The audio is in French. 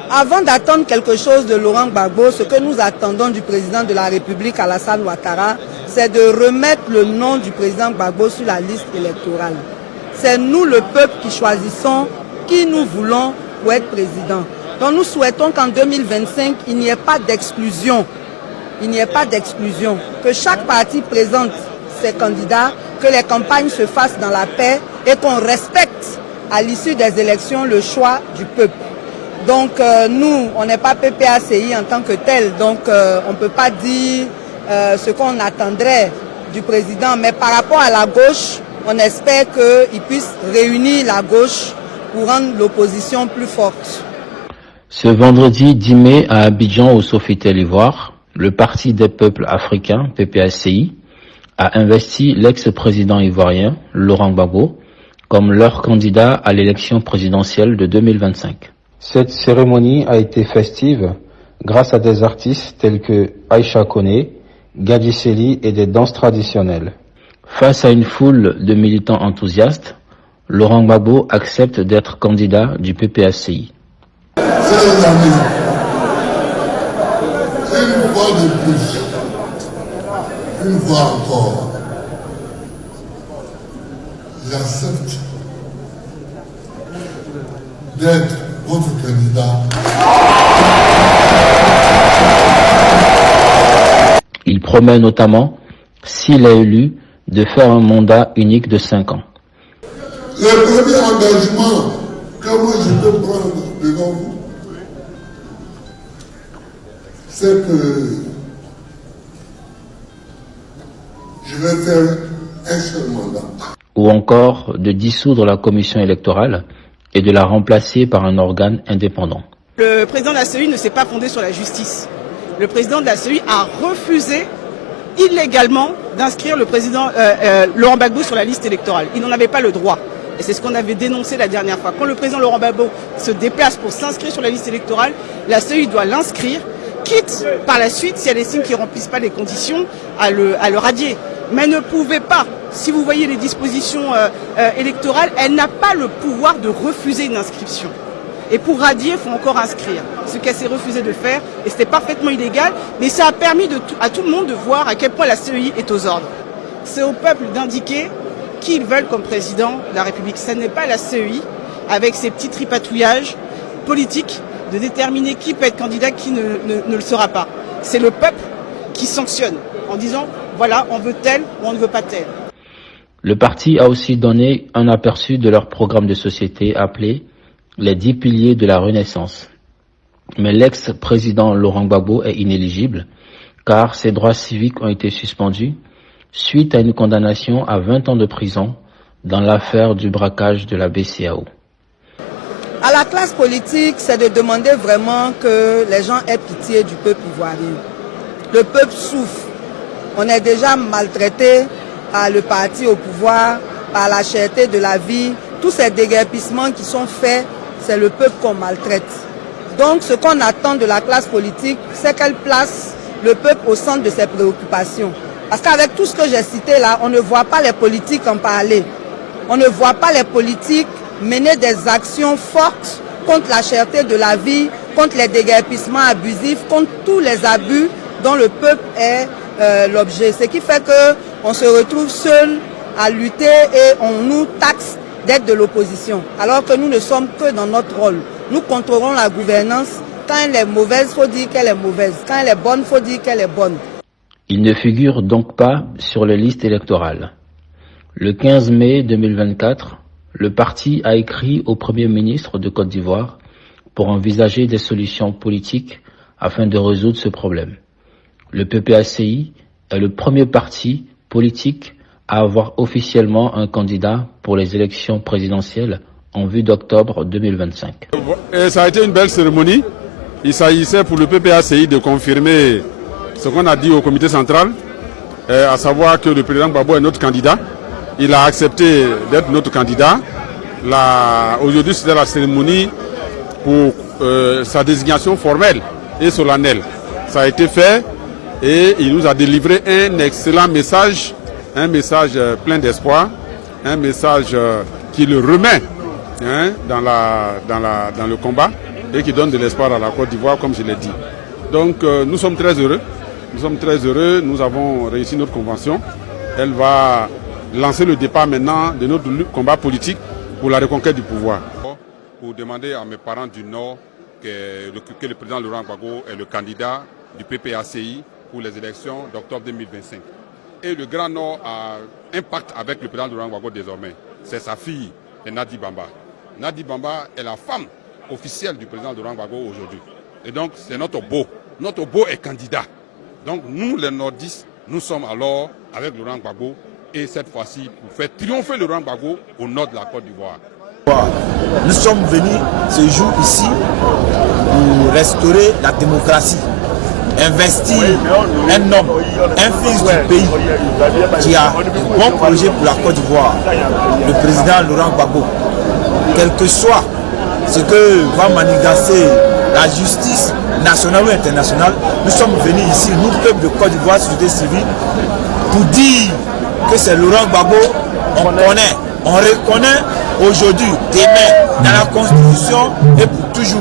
Avant d'attendre quelque chose de Laurent Gbagbo, ce que nous attendons du président de la République, Alassane Ouattara, c'est de remettre le nom du président Gbagbo sur la liste électorale. C'est nous, le peuple, qui choisissons qui nous voulons pour être président. Donc nous souhaitons qu'en 2025, il n'y ait pas d'exclusion. Il n'y ait pas d'exclusion. Que chaque parti présente ses candidats, que les campagnes se fassent dans la paix et qu'on respecte à l'issue des élections le choix du peuple. Donc nous, on n'est pas PPACI en tant que tel, donc on ne peut pas dire ce qu'on attendrait du président. Mais par rapport à la gauche, on espère qu'il puisse réunir la gauche pour rendre l'opposition plus forte. Ce vendredi 10 mai à Abidjan, au Sofitel Ivoire, le Parti des peuples africains, PPACI, a investi l'ex-président ivoirien, Laurent Gbagbo, comme leur candidat à l'élection présidentielle de 2025. Cette cérémonie a été festive grâce à des artistes tels que Aïcha Koné, Gadi Seli et des danses traditionnelles. Face à une foule de militants enthousiastes, Laurent Gbagbo accepte d'être candidat du PPACI. Chers amis, une fois de plus, une fois encore, j'accepte d'être votre candidat. Il promet notamment, s'il est élu, de faire un mandat unique de 5 ans. Le premier engagement que moi je peux prendre devant vous, c'est que je vais faire un seul mandat. Ou encore de dissoudre la commission électorale et de la remplacer par un organe indépendant. Le président de la CEI ne s'est pas fondé sur la justice. Le président de la CEI a refusé illégalement d'inscrire le président Laurent Gbagbo sur la liste électorale. Il n'en avait pas le droit. Et c'est ce qu'on avait dénoncé la dernière fois. Quand le président Laurent Gbagbo se déplace pour s'inscrire sur la liste électorale, la CEI doit l'inscrire, quitte par la suite, si elle estime qu'il ne remplisse pas les conditions, à le radier. Mais elle ne pouvait pas. Si vous voyez les dispositions électorales, elle n'a pas le pouvoir de refuser une inscription. Et pour radier, il faut encore inscrire. Ce qu'elle s'est refusé de faire, et c'était parfaitement illégal, mais ça a permis à tout le monde de voir à quel point la CEI est aux ordres. C'est au peuple d'indiquer qui ils veulent comme président de la République. Ce n'est pas la CEI, avec ses petits tripatouillages politiques, de déterminer qui peut être candidat, qui ne le sera pas. C'est le peuple qui sanctionne en disant voilà, on veut tel ou on ne veut pas tel. Le parti a aussi donné un aperçu de leur programme de société appelé les 10 piliers de la Renaissance. Mais l'ex-président Laurent Gbagbo est inéligible car ses droits civiques ont été suspendus suite à une condamnation à 20 ans de prison dans l'affaire du braquage de la BCEAO. À la classe politique, c'est de demander vraiment que les gens aient pitié du peuple ivoirien. Le peuple souffre. On est déjà maltraité par le parti au pouvoir, par la cherté de la vie. Tous ces déguerpissements qui sont faits, c'est le peuple qu'on maltraite. Donc ce qu'on attend de la classe politique, c'est qu'elle place le peuple au centre de ses préoccupations. Parce qu'avec tout ce que j'ai cité là, on ne voit pas les politiques en parler. On ne voit pas les politiques mener des actions fortes contre la cherté de la vie, contre les déguerpissements abusifs, contre tous les abus dont le peuple est l'objet. Ce qui fait qu'on se retrouve seul à lutter et on nous taxe d'être de l'opposition. Alors que nous ne sommes que dans notre rôle. Nous contrôlons la gouvernance. Quand elle est mauvaise, il faut dire qu'elle est mauvaise. Quand elle est bonne, il faut dire qu'elle est bonne. Il ne figure donc pas sur les listes électorales. Le 15 mai 2024, le parti a écrit au Premier ministre de Côte d'Ivoire pour envisager des solutions politiques afin de résoudre ce problème. Le PPACI est le premier parti politique à avoir officiellement un candidat pour les élections présidentielles en vue d'octobre 2025. Ça a été une belle cérémonie. Il s'agissait pour le PPACI de confirmer ce qu'on a dit au comité central, à savoir que le président Gbagbo est notre candidat. Il a accepté d'être notre candidat. Aujourd'hui, c'était la cérémonie pour sa désignation formelle et solennelle. Ça a été fait et il nous a délivré un excellent message, un message plein d'espoir, un message qui le remet dans le combat et qui donne de l'espoir à la Côte d'Ivoire, comme je l'ai dit. Donc nous sommes très heureux. Nous sommes très heureux. Nous avons réussi notre convention. Elle va lancer le départ maintenant de notre combat politique pour la reconquête du pouvoir. Pour demander à mes parents du Nord que le président Laurent Gbagbo est le candidat du PPACI pour les élections d'octobre 2025. Et le Grand Nord a un pacte avec le président Laurent Gbagbo désormais. C'est sa fille, Nadi Bamba. Nadi Bamba est la femme officielle du président Laurent Gbagbo aujourd'hui. Et donc c'est notre beau. Notre beau est candidat. Donc nous les nordistes, nous sommes alors avec Laurent Gbagbo et cette fois-ci pour faire triompher Laurent Gbagbo au nord de la Côte d'Ivoire. Nous sommes venus ce jour ici pour restaurer la démocratie, investir un homme, un fils du pays qui a un bon projet pour la Côte d'Ivoire, le président Laurent Gbagbo. Quel que soit ce que va manigancer la justice nationale ou internationale, nous sommes venus ici, nous, peuple de Côte d'Ivoire, société civile, pour dire que c'est Laurent Gbagbo, on reconnaît aujourd'hui, demain, dans la Constitution et pour toujours.